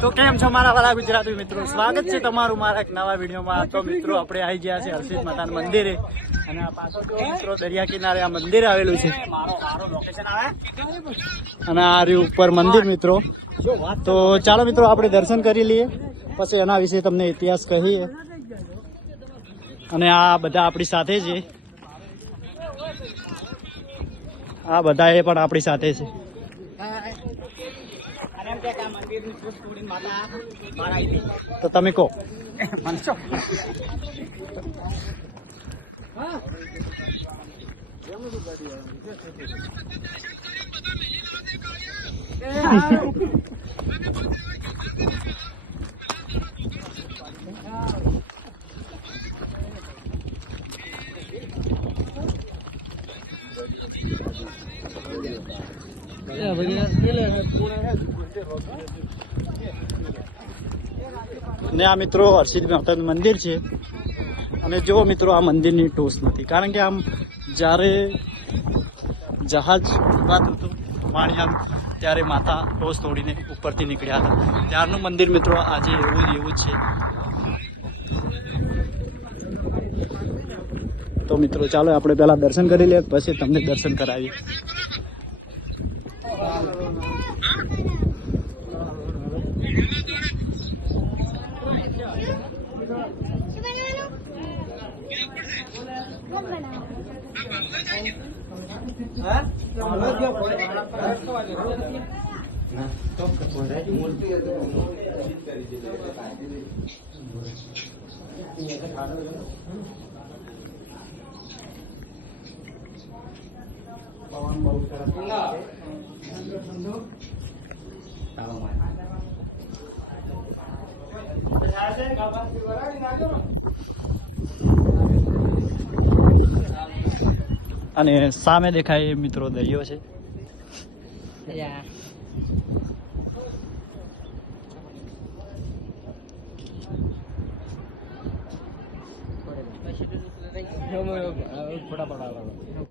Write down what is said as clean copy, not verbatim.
તો કેમ છો મારા વાલા ગુજરાતી મિત્રો, સ્વાગત છે તમારું મારા એક નવા વિડીયોમાં। તો મિત્રો આપણે આવી ગયા છે હરસિદ્ધ માતાના મંદિરે, અને આ પાછળ જો મિત્રો દરિયા કિનારે આ મંદિર આવેલું છે, અને આ રહ્યું ઉપર મંદિર મિત્રો। તો ચાલો મિત્રો આપણે દર્શન કરી લઈએ, પછી એના વિશે તમને ઇતિહાસ કહીએ। અને આ બધા આપણી સાથે છે, આ બધા એ પણ આપણી સાથે છે। તો તમે કહો। ને આ મિત્રો હરસિદ્ધ માતાનું મંદિર છે, અને જો મિત્રો આ મંદિરની ટોચ નથી, કારણ કે આમ જ્યારે જહાજ ઉભાતું હતું વાણિયા ત્યારે માતા ટોચ તોડીને ઉપરથી નીકળ્યા હતા, ત્યારનું મંદિર મિત્રો આજે એવું જ છે। તો મિત્રો ચાલો આપણે પહેલા દર્શન કરી લઈએ, પછી તમને દર્શન કરાવીએ। અને સામે દેખાય મિત્રો દરિયો છે।